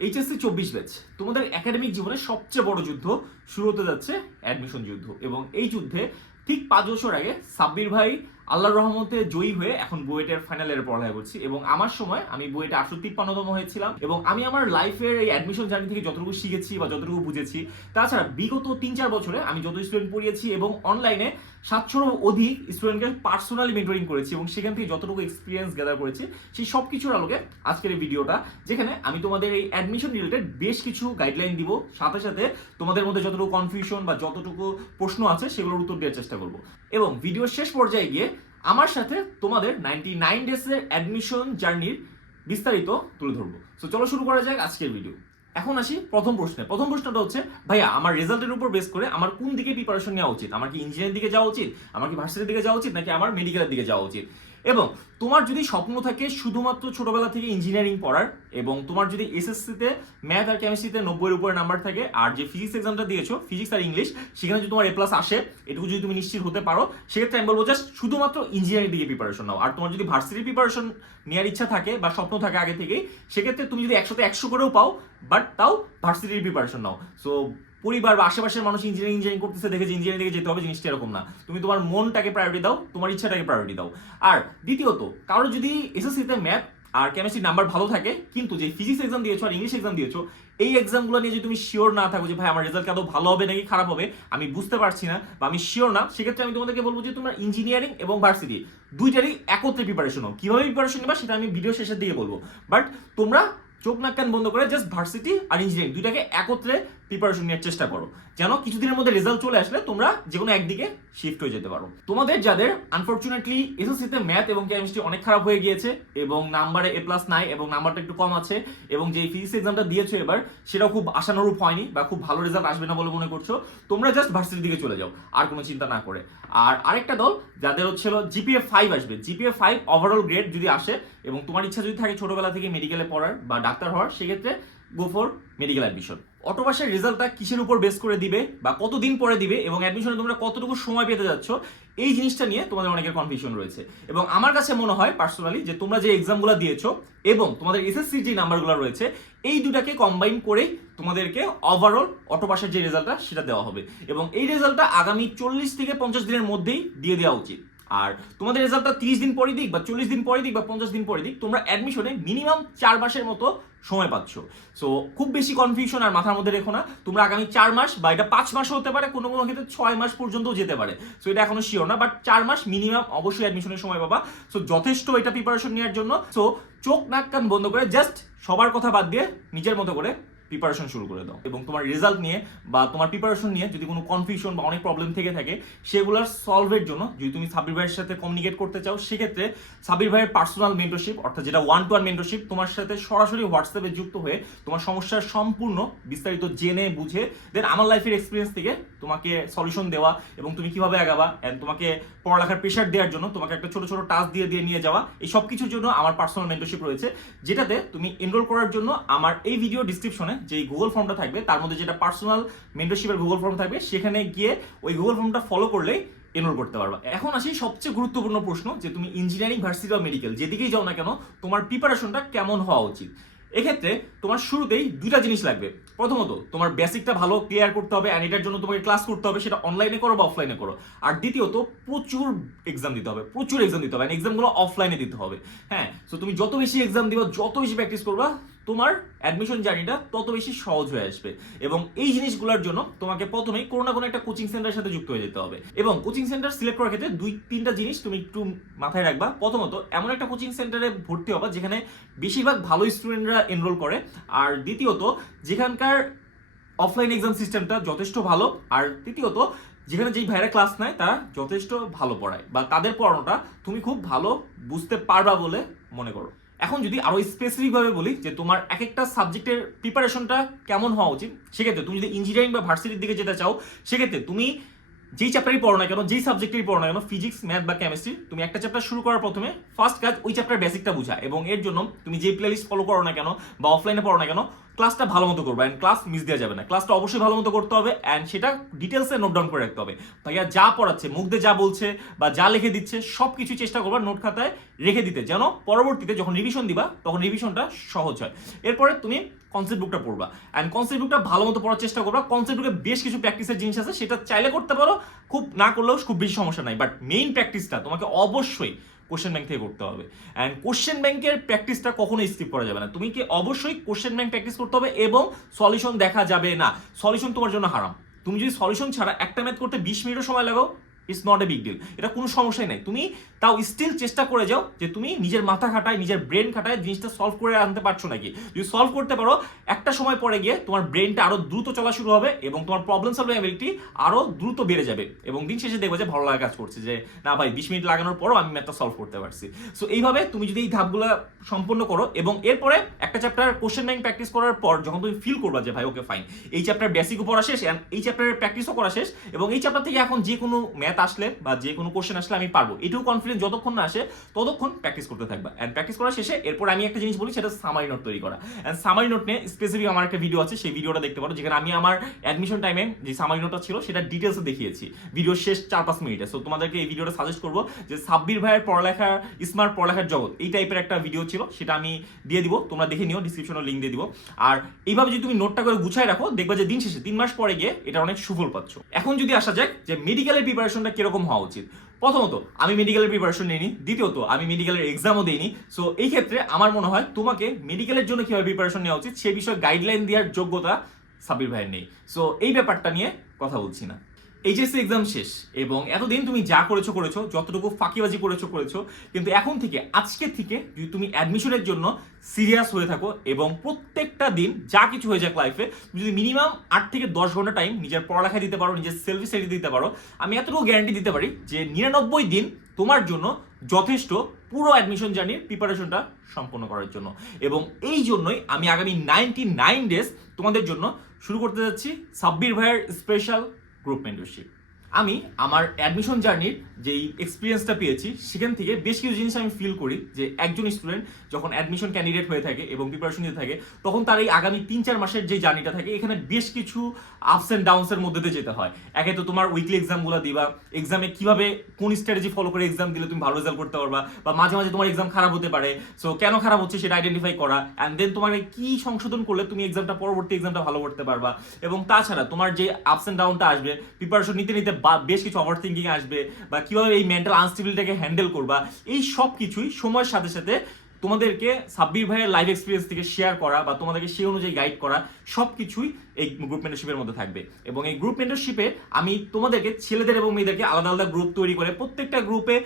HSC চব্বিশ batch তোমাদের academic জীবনে সবচেয়ে বড় যুদ্ধ শুরু হতে যাচ্ছে অ্যাডমিশন যুদ্ধ এবং এই যুদ্ধে ঠিক পাঁচ বছর আগে সাব্বির ভাই আল্লাহর রহমতে জয়ী হয়ে এখন বুয়েটের ফাইনাল ইয়ারে পড়ালেখা করছি এবং আমার সময়, আমি বুয়েটে আটশো তিপ্পান্নতম হয়েছিলাম এবং আমি আমার লাইফের এই অ্যাডমিশন জার্নি থেকে যতটুকু শিখেছি বা যতটুকু বুঝেছি, তাছাড়া বিগত তিন চার বছরে আমি যত স্টুডেন্ট পড়িয়েছি এবং অনলাইনে সাতশোরও অধিক স্টুডেন্টকে পার্সোনালি মেন্টরিং করেছি এবং সেখান থেকে যতটুকু এক্সপিরিয়েন্স গ্যাদার করেছি, সেই সব কিছুর আলোকে আজকের এই ভিডিওটা যেখানে আমি তোমাদের এই অ্যাডমিশন রিলেটেড বেশ কিছু গাইডলাইন দিব, সাথে সাথে তোমাদের মধ্যে যতটুকু কনফিউশন বা যতটুকু প্রশ্ন আছে সেগুলোর উত্তর দেওয়ার চেষ্টা করব। এবং ভিডিওর শেষ পর্যায়ে গিয়ে আমার সাথে তোমাদের নাইনটি নাইন ডেজের অ্যাডমিশন জার্নির বিস্তারিত তুলে ধরবো। সো চলো শুরু করা যাক আজকের ভিডিও এখন আসি প্রথম প্রশ্নে। প্রথম প্রশ্নটা হচ্ছে, ভাইয়া, আমার রেজাল্টের উপর বেস করে আমার কোন দিকে প্রিপারেশন নেওয়া উচিত? আমার কি ইঞ্জিনিয়ারিং দিকে যাওয়া উচিত? আমার কি ভার্সিটির দিকে যাওয়া উচিত? নাকি আমার মেডিকেলের দিকে যাওয়া উচিত? এবং তোমার যদি স্বপ্ন থাকে শুধুমাত্র ছোটবেলা থেকে ইঞ্জিনিয়ারিং পড়ার এবং তোমার যদি এসএসসিতে ম্যাথ আর কেমিস্ট্রিতে নব্বইয়ের উপরে নাম্বার থাকে আর যে ফিজিক্স এক্সামটা দিয়েছ ফিজিক্স আর ইংলিশ সেখানে যদি তোমার এ প্লাস আসে, এটুকু যদি তুমি নিশ্চিত হতে পারো, সেক্ষেত্রে আমি বলব জাস্ট শুধুমাত্র ইঞ্জিনিয়ারিং দিকে প্রিপারেশন নাও। আর তোমার যদি ভার্সিটির প্রিপারেশন নেওয়ার ইচ্ছা থাকে বা স্বপ্ন থাকে আগে থেকেই, সেক্ষেত্রে তুমি যদি একশোতে একশো করেও পাও বাট তাও ভার্সিটির প্রিপারেশন নাও। সো পরিবার বা আশেপাশের মানুষ ইঞ্জিনিয়ারিং ইঞ্জিনিয়ারিং করতেছে, দেখে ইঞ্জিনিয়ারিং দিকে যেতে হবে, জিনিসটা এরকম না। তুমি তোমার মনটাকে প্রায়োরিটি দাও, তোমার ইচ্ছাটাকে প্রায়োরিটি দাও। আর দ্বিতীয়ত কারও যদি এসএসসিতে ম্যাথ আর কেমিস্ট্রি নাম্বার ভালো থাকে, কিন্তু যে ফিজিক্স এক্সাম দিয়েছ আর ইংলিশ এক্সাম দিয়েছ, এই এক্সামগুলো নিয়ে যদি তুমি শিওর না থাকো যে, ভাই, আমার রেজাল্ট কত ভালো হবে নাকি খারাপ হবে? আমি বুঝতে পারছি না বা আমি শিওর না, সেক্ষেত্রে আমি তোমাদেরকে বলব যে, তোমার ইঞ্জিনিয়ারিং এবং ভার্সিটি দুইটারই একত্রে প্রিপারেশন হোক কীভাবে প্রিপারেশন নেবা সেটা আমি ভিডিও শেষের দিকে বলব। বাট তোমরা চোখ, নাক, কান বন্ধ করে জাস্ট ভার্সিটি আর ইঞ্জিনিয়ারিং দুইটাকে একত্রে প্রিপারেশন নেওয়ার চেষ্টা করো। যেন কিছুদিনের মধ্যে রেজাল্ট চলে আসলে তোমরা যে কোনো একদিকে শিফট হয়ে যেতে পারো। তোমাদের যাদের আনফর্চুনেটলি এসএসসিতে ম্যাথ এবং কেমিস্ট্রি অনেক খারাপ হয়ে গিয়েছে এবং নাম্বারে এ প্লাস নাই এবং নাম্বারটা একটু কম আছে এবং যে ফিজিক্স এক্সামটা দিয়েছ এবার, সেটাও খুব আশানুরূপ হয়নি বা খুব ভালো রেজাল্ট আসবে না বলে মনে করছ, তোমরা জাস্ট ভার্সিটির দিকে চলে যাও, আর কোনো চিন্তা না করে। আর আরেকটা দল, যাদের হচ্ছিল জিপিএ ফাইভ আসবে। জিপিএ ফাইভ ওভারঅল গ্রেড যদি আসে এবং তোমার ইচ্ছা যদি থাকে ছোটবেলা থেকে মেডিকেলে পড়ার বা ডাক্তার হওয়ার, সেক্ষেত্রে গো ফর মেডিকেল অ্যাডমিশন অটোপাসের রেজাল্টটা কিসের উপর বেস করে দিবে বা কতদিন পরে দিবে এবং অ্যাডমিশনে তোমরা কতটুকু সময় পেতে যাচ্ছ, এই জিনিসটা নিয়ে তোমাদের অনেকের কনফিউশন রয়েছে। এবং আমার কাছে মনে হয় পার্সোনালি যে তোমরা যে এক্সামগুলো দিয়েছ এবং তোমাদের এসএসসি যে নাম্বারগুলো রয়েছে, এই দুটাকে কম্বাইন করে তোমাদেরকে ওভারঅল অটোপাসের যে রেজাল্টটা সেটা দেওয়া হবে। এবং এই রেজাল্টটা আগামী চল্লিশ থেকে পঞ্চাশ দিনের মধ্যেই দিয়ে দেওয়া উচিত। আর তোমাদের রেজাল্টটা তিরিশ দিন পরে দিক বা চল্লিশ দিন পরে দিক বা পঞ্চাশ দিন পরে দিক, তোমরা অ্যাডমিশনে মিনিমাম চার মাসের মতো সময় পাচ্ছ। সো খুব বেশি কনফিউশন আর মাথার মধ্যে রেখো না। তোমরা আগামী চার মাস বা এটা পাঁচ মাস হতে পারে, কোনো কোনো ক্ষেত্রে ছয় মাস পর্যন্তও যেতে পারে। সো এটা এখনও শিওর না বাট চার মাস মিনিমাম অবশ্যই অ্যাডমিশনের সময় পাবা। সো যথেষ্ট এটা প্রিপারেশন নেওয়ার জন্য। সো চোখ, নাক, কান বন্ধ করে জাস্ট সবার কথা বাদ দিয়ে নিজের মতো করে প্রিপারেশন শুরু করে দাও। এবং তোমার রেজাল্ট নিয়ে বা তোমার প্রিপারেশন নিয়ে যদি কোনো কনফিউশন বা অনেক প্রবলেম থেকে থাকে, সেগুলোর সলভের জন্য যদি তুমি সাবির ভাইয়ের সাথে কমিউনিকেট করতে চাও, সেক্ষেত্রে সাবির ভাইয়ের পার্সোনাল মেন্টরশিপ অর্থাৎ যেটা ওয়ান টু ওয়ান মেন্টরশিপ তোমার সাথে সরাসরি হোয়াটসঅ্যাপে যুক্ত হয়ে তোমার সমস্যার সম্পূর্ণ বিস্তারিত জেনে বুঝে দেন আমার লাইফের এক্সপিরিয়েন্স থেকে তোমাকে সলিউশন দেওয়া এবং তুমি কীভাবে আগাবা অ্যান্ড তোমাকে পড়ালেখার প্রেশার দেওয়ার জন্য তোমাকে একটা ছোট ছোট টাস্ক দিয়ে দিয়ে নিয়ে যাওয়া, এই সব কিছুর জন্য আমার পার্সোনাল মেন্টরশিপ রয়েছে, যেটাতে তুমি এনরোল করার জন্য আমার এই ভিডিও ডিসক্রিপশনে যে গুগল ফর্মটা থাকবে, তার মধ্যে যেটা পার্সোনাল মেন্টরশিপের গুগল ফর্ম থাকবে, সেখানে গিয়ে ওই গুগল ফর্মটা ফলো করলেই এনরোল করতে পারবা। এখন আসি সবচেয়ে গুরুত্বপূর্ণ প্রশ্ন, যে তুমি ইঞ্জিনিয়ারিং ভার্সিটি বা মেডিকেল যেদিকেই যাও না কেন, তোমার প্রিপারেশনটা কেমন হওয়া উচিত? এক্ষেত্রে তোমার শুরুতেই দুইটা জিনিস লাগবে। প্রথমত, তোমার বেসিকটা ভালো ক্লিয়ার করতে হবে অ্যান্ড এটার জন্য তোমাকে ক্লাস করতে হবে, সেটা অনলাইনে করো বা অফলাইনে করো। আর দ্বিতীয়ত, প্রচুর এক্সাম দিতে হবে, প্রচুর এক্সাম দিতে হবে অ্যান্ড এক্সামগুলো অফলাইনে দিতে হবে। হ্যাঁ সো তুমি যত বেশি এক্সাম দিবা, যত বেশি প্র্যাকটিস করবা তোমার অ্যাডমিশন জার্নিটা তত বেশি সহজ হয়ে আসবে। এবং এই জিনিসগুলোর জন্য তোমাকে প্রথমেই কোনো না কোনো একটা কোচিং সেন্টারের সাথে যুক্ত হয়ে যেতে হবে। এবং কোচিং সেন্টার সিলেক্ট করার ক্ষেত্রে দুই, তিনটা জিনিস তুমি একটু মাথায় রাখবা। প্রথমত, এমন একটা কোচিং সেন্টারে ভর্তি হবা যেখানে বেশিরভাগ ভালো স্টুডেন্টরা এনরোল করে। আর দ্বিতীয়ত, যেখানকার অফলাইন এক্সাম সিস্টেমটা যথেষ্ট ভালো। আর তৃতীয়ত, যেখানে যেই ভাইরা ক্লাস নেয়, তারা যথেষ্ট ভালো পড়ায়। বা তাদের পড়ানোটা তুমি খুব ভালো বুঝতে পারবা বলে মনে করো। এখন যদি আরও স্পেসিফিকভাবে বলি যে তোমার এক একটা সাবজেক্টের প্রিপারেশনটা কেমন হওয়া উচিত, সেক্ষেত্রে তুমি যদি ইঞ্জিনিয়ারিং বা ভার্সিটির দিকে যেতে চাও, সেক্ষেত্রে তুমি যেই চ্যাপ্টারই পড়ো না কেন, যেই সাবজেক্টেরই পড়ো না কেন ফিজিক্স ম্যাথ বা কেমিস্ট্রি তুমি একটা চ্যাপ্টার শুরু করার প্রথমে ফার্স্ট কাজ ওই চ্যাপ্টার বেসিকটা বুঝা এবং এর জন্য তুমি যে প্লেলিস্ট ফলো করো না কেন বা অফলাইনে পড়ো না কেন ক্লাসটা ভালো মতো করব অ্যান্ড ক্লাস মিস দেওয়া যাবে না। ক্লাসটা অবশ্যই ভালো মতো করতে হবে অ্যান্ড সেটা ডিটেলসে নোট ডাউন করে রাখতে হবে। ভাইয়া যা পড়াচ্ছে, মুখ দিয়ে যা বলছে বা যা লিখে দিচ্ছে সব কিছু চেষ্টা করবা নোট খাতায় রেখে দিতে। যেন পরবর্তীতে যখন রিভিশন দিবা, তখন রিভিশনটা সহজ হয়। এরপরে তুমি কনসেপ্ট বুকটা পড়বা। অ্যান্ড কনসেপ্ট বুকটা ভালো মতো পড়ার চেষ্টা করবা। কনসেপ্ট বুকে বেশ কিছু প্র্যাকটিসের জিনিস আছে, সেটা চাইলে করতে পারো। খুব না করলেও খুব বেশি সমস্যা নাই। বাট মেইন প্র্যাকটিসটা তোমাকে অবশ্যই কোশ্চেন ব্যাংক থেকে করতে হবে। অ্যান্ড কোশ্চেন ব্যাংকের প্র্যাকটিসটা কখনো স্কিপ করা যাবে না। তুমি কি অবশ্যই কোশ্চেন ব্যাংক প্র্যাকটিস করতে হবে এবং সলিউশন দেখা যাবে না। সলিউশন তোমার জন্য হারাম। তুমি যদি সলিউশন ছাড়া একটা ম্যাথ করতে বিশ মিনিটও সময় লাগাও it's not a big deal এটা কোনো সমস্যাই নাই। তুমি তাও স্টিল চেষ্টা করে যাও যে তুমি নিজের মাথা খাটায়, নিজের ব্রেন খাটায় জিনিসটা সলভ করে আনতে পারছ নাকি। যদি সলভ করতে পারো, একটা সময় পরে গিয়ে তোমার ব্রেনটা আরও দ্রুত চলা শুরু হবে এবং তোমার প্রবলেম সলভিং অ্যাবিলিটি আরও দ্রুত বেড়ে যাবে এবং দিন শেষে দেখবে যে ভালো লাগা কাজ করছে যে, না ভাই, বিশ মিনিট লাগানোর পরও আমি ম্যাথটা সলভ করতে পারছি। সো এইভাবে তুমি যদি এই ধাপগুলো সম্পূর্ণ করো এবং এরপরে একটা চ্যাপ্টার কোশ্চেন ব্যাংক প্র্যাকটিস করার পর যখন তুমি ফিল করবা যে, ভাই ওকে ফাইন এই চ্যাপ্টার বেসিকও পড়া শেষ এই চ্যাপ্টারের প্র্যাকটিসও করা শেষ এবং এই চ্যাপ্টার থেকে এখন যে কোনো ম্যাথ আসলে বা যে কোনো কোশ্চেন আসলে আমি পারব। এটুকু কনফিডেন্স যতক্ষণ না আসে, ততক্ষণ প্র্যাকটিস করতে থাকবা। অ্যান্ড প্র্যাকটিস করার শেষে এরপর আমি একটা জিনিস বলি, সেটা সামারি নোট তৈরি করা। অ্যান্ড সামারি নোট নিয়ে স্পেসিফিক আমার একটা ভিডিও আছে, সেই ভিডিওটা দেখতে পারো, যেখানে আমি আমার অ্যাডমিশন টাইমে যে সামারি নোটটা ছিল, সেটা ডিটেলসে দেখিয়েছি। ভিডিও শেষ চার পাঁচ মিনিটে। সো তোমাদেরকে এই ভিডিওটা সাজেস্ট করব যে সাব্বির ভাইয়ের পড়ালেখা স্মার্ট পড়ালেখার জগৎ, এই টাইপের একটা ভিডিও ছিল, সেটা আমি দিয়ে দিব। তোমরা দেখে নিও ডিসক্রিপশনে লিঙ্ক দিয়ে দিব। আর এইভাবে যদি তুমি নোটটা করে গুছাই রাখো, দেখবা যে দিন শেষে, তিন মাস পরে গিয়ে এটা অনেক সুফল পাচ্ছ। এখন যদি আসা যাক যে মেডিকেলের প্রিপারেশনটা কীরকম হওয়া উচিত? প্রথমত, আমি মেডিকেলের প্রিপারেশন নিইনি। দ্বিতীয়ত, আমি মেডিকেলের এক্সামও দিইনি। সো এই ক্ষেত্রে আমার মনে হয় তোমাকে মেডিকেলের জন্য কীভাবে প্রিপারেশন নেওয়া উচিত, সে বিষয়ে গাইডলাইন দেওয়ার যোগ্যতা সাবির ভাইয়ের নেই। সো এই ব্যাপারটা নিয়ে কথা বলছি না। এইচএসসি এক্সাম শেষ এবং এতদিন তুমি যা করেছ করেছ, যতটুকু ফাঁকিবাজি করেছ করেছ, কিন্তু এখন থেকে, আজকে থেকে যদি তুমি অ্যাডমিশনের জন্য সিরিয়াস হয়ে থাকো এবং প্রত্যেকটা দিন যা কিছু হয়ে যাক লাইফে তুমি যদি মিনিমাম আট থেকে দশ ঘণ্টা টাইম নিজের পড়ালেখা দিতে পারো, নিজের সেলফি স্টাডি দিতে পারো, আমি এতটুকু গ্যারান্টি দিতে পারি যে নিরানব্বই দিন তোমার জন্য যথেষ্ট পুরো অ্যাডমিশন জার্নির প্রিপারেশনটা সম্পন্ন করার জন্য। এবং এই জন্যই আমি আগামী নাইনটি নাইন ডেজ তোমাদের জন্য শুরু করতে যাচ্ছি সাব্বির ভাইয়ের স্পেশাল গ্রুপ মেন্টরশিপ আমি আমার অ্যাডমিশন জার্নির যেই এক্সপিরিয়েন্সটা পেয়েছি, সেখান থেকে বেশ কিছু জিনিস আমি ফিল করি যে একজন স্টুডেন্ট যখন অ্যাডমিশন ক্যান্ডিডেট হয়ে থাকে এবং প্রিপারেশন নিতে থাকে, তখন তার এই আগামী তিন চার মাসের যে জার্নিটা থাকে, এখানে বেশ কিছু আপস অ্যান্ড ডাউনসের মধ্যে দিয়ে যেতে হয়। একে তো তোমার উইকলি এক্সামগুলো দিবা এক্সামে কীভাবে কোন স্ট্র্যাটেজি ফলো করে এক্সাম দিলে তুমি ভালো রেজাল্ট করতে পারবা, বা মাঝে মাঝে তোমার এক্সাম খারাপ হতে পারে সো কেন খারাপ হচ্ছে সেটা আইডেন্টিফাই করা অ্যান্ড দেন তোমার কি সংশোধন করলে তুমি এক্সামটা পরবর্তী এক্সামটা ভালো করতে পারবা, এবং তাছাড়া তোমার যে আপস অ্যান্ড ডাউনটা আসবে প্রিপারেশন নিতে নিতে বেশ কিছু ওভার থিঙ্কিং আসবে বা কীভাবে এই মেন্টাল আনস্টেবিলিটাকে হ্যান্ডেল করবা, এই সব কিছুই সময়ের সাথে সাথে তোমাদেরকে সাব্বির ভাইয়ের লাইফ এক্সপিরিয়েন্স থেকে শেয়ার করা বা তোমাদেরকে সেই অনুযায়ী গাইড করা, সব কিছুই এই গ্রুপ মেন্টারশিপের মধ্যে থাকবে। এবং এই গ্রুপ মেন্টারশিপে আমি তোমাদেরকে ছেলেদের এবং মেয়েদেরকে আলাদা আলাদা গ্রুপ তৈরি করে প্রত্যেকটা গ্রুপে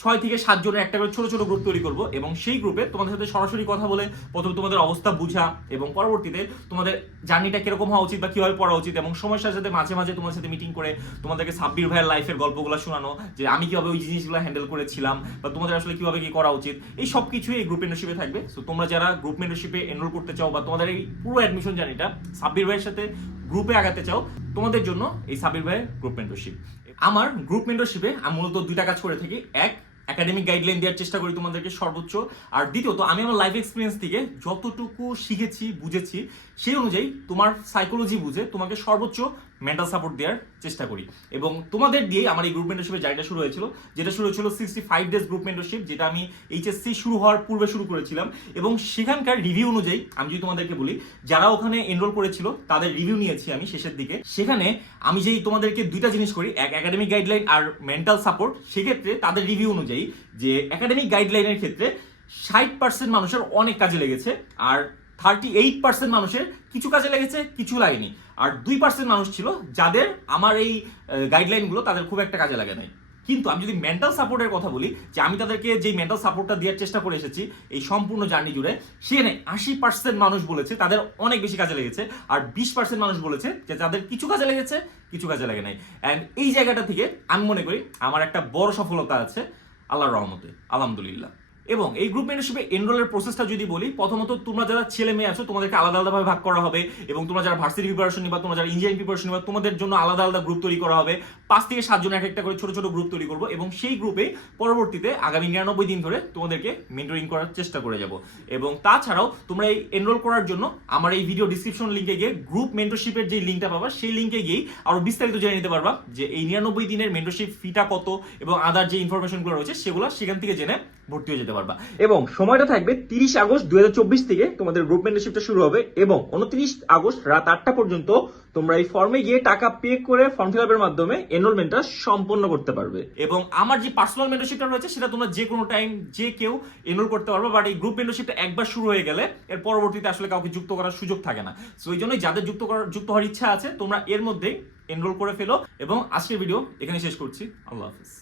ছয় থেকে সাত জনের একটা করে ছোট ছোট গ্রুপ তৈরি করব এবং সেই গ্রুপে তোমাদের সাথে সরাসরি কথা বলে প্রথমে তোমাদের অবস্থা বুঝা এবং পরবর্তীতে তোমাদের জার্নিটা কীরকম হওয়া উচিত বা কীভাবে পড়া উচিত এবং সময়ের সাথে মাঝে মাঝে তোমার সাথে মিটিং করে তোমাদেরকে সাব্বির ভাইয়ের লাইফের গল্পগুলো শোনানো, যে আমি কীভাবে ওই জিনিসগুলো হ্যান্ডেল করেছিলাম বা তোমাদের আসলে কীভাবে কি করা উচিত, এই সব কিছুই এই গ্রুপ মেন্টারশিপে থাকবে। সো তোমরা যারা গ্রুপ মেন্টারশিপে এনরোল করতে চাও বা তোমাদের এই পুরো অ্যাডমিশন জার্নিটা সাব্বির ভাইয়ের সাথে গ্রুপে আগাতে চাও, তোমাদের জন্য এই সাবির ভাইয়ের গ্রুপ মেন্টরশিপ আমার গ্রুপ মেন্টরশিপে আমি মূলত দুইটা কাজ করে থাকি। এক একাডেমিক গাইডলাইন দেওয়ার চেষ্টা করি তোমাদেরকে সর্বোচ্চ। আর দ্বিতীয়ত, আমি আমার লাইফ এক্সপিরিয়েন্স থেকে যতটুকু শিখেছি, বুঝেছি, সেই অনুযায়ী তোমার সাইকোলজি বুঝে তোমাকে সর্বোচ্চ মেন্টাল সাপোর্ট দেওয়ার চেষ্টা করি। এবং তোমাদের দিয়ে আমার এই গ্রুপ মেন্টরশিপের জায়গাটা শুরু হয়েছিল, যেটা শুরু হয়েছিল sixty five days group mentorship যেটা আমি এইচএসসি শুরু হওয়ার পূর্বে শুরু করেছিলাম। এবং সেখানকার রিভিউ অনুযায়ী, আমি যদি তোমাদেরকে বলি, যারা ওখানে এনরোল করেছিল, তাদের রিভিউ নিয়েছি আমি শেষের দিকে। সেখানে আমি যেই তোমাদেরকে দুইটা জিনিস করি, এক একাডেমিক গাইডলাইন আর মেন্টাল সাপোর্ট সেক্ষেত্রে তাদের রিভিউ অনুযায়ী যে একাডেমিক গাইডলাইনের ক্ষেত্রে ষাট পার্সেন্ট মানুষের অনেক কাজে লেগেছে, আর থার্টি এইট পার্সেন্ট মানুষের কিছু কাজে লেগেছে, কিছু লাগেনি আর দুই পার্সেন্ট মানুষ ছিল যাদের আমার এই গাইডলাইনগুলো তাদের খুব একটা কাজে লাগে নাই। কিন্তু আমি যদি মেন্টাল সাপোর্টের কথা বলি, যে আমি তাদেরকে যেই মেন্টাল সাপোর্টটা দেওয়ার চেষ্টা করে এসেছি, এই সম্পূর্ণ জার্নি জুড়ে সেখানে আশি পার্সেন্ট মানুষ বলেছে, তাদের অনেক বেশি কাজে লেগেছে, আর বিশ পার্সেন্ট মানুষ বলেছে যে তাদের কিছু কাজে লেগেছে, কিছু কাজে লাগে নাই। অ্যান্ড এই জায়গাটা থেকে আমি মনে করি, আমার একটা বড় সফলতা আছে, আল্লাহর রহমতে, আলহামদুলিল্লাহ। এবং এই গ্রুপ মেন্টরশিপে এনরোলের প্রসেসটা যদি বলি, প্রথমত তোমরা যারা ছেলে মেয়ে আছো, তোমাদেরকে আলাদা আলাদাভাবে ভাগ করা হবে এবং তোমরা যারা ভার্সিটি প্রিপারেশন নিবা, তোমরা যারা ইঞ্জিনিয়ারিং প্রিপারেশন নিবা, তোমাদের জন্য আলাদা আলাদা গ্রুপ তৈরি করা হবে। পাঁচ থেকে সাতজন এক একটা করে ছোট ছোট গ্রুপ তৈরি করব এবং সেই গ্রুপে পরবর্তীতে আগামী নিরানব্বই দিন ধরে তোমাদেরকে মেন্টরিং করার চেষ্টা করে যাব। এবং তাছাড়াও তোমরা এই এনরোল করার জন্য আমার এই ভিডিও ডিসক্রিপশন লিঙ্কে গিয়ে গ্রুপ মেন্টরশিপের যে লিঙ্কটা পাবা, সেই লিঙ্কে গিয়েই আরও বিস্তারিত জেনে নিতে পারবা যে এই নিরানব্বই দিনের মেন্টরশিপ ফিটা কত এবং আদার যে ইনফরমেশনগুলো রয়েছে, সেগুলো সেখান থেকে জেনে ভর্তি হয়ে যেতে পারবা। এবং সময়টা থাকবে তিরিশ আগস্ট দুই থেকে তোমাদের গ্রুপ মেন্টরশিপটা শুরু হবে এবং উনত্রিশ আগস্ট রাত আটটা পর্যন্ত তোমরা এই ফর্মে গিয়ে টাকা পে করে ফর্ম ফিল আপের মাধ্যমে এনরোলমেন্টটা সম্পন্ন করতে পারবে। এবং আমার যে পার্সোনাল মেন্টরশিপটা রয়েছে, সেটা তোমরা যে কোনো টাইম যে কেউ এনরোল করতে পারবে বাট এই গ্রুপ মেন্টরশিপটা একবার শুরু হয়ে গেলে এর পরবর্তীতে আসলে কাউকে যুক্ত করার সুযোগ থাকে না। সো এই জন্যই যাদের যুক্ত করার, যুক্ত হওয়ার ইচ্ছা আছে, তোমরা এর মধ্যেই এনরোল করে ফেলো। এবং আজকের ভিডিও এখানে শেষ করছি। আল্লাহ হাফিজ।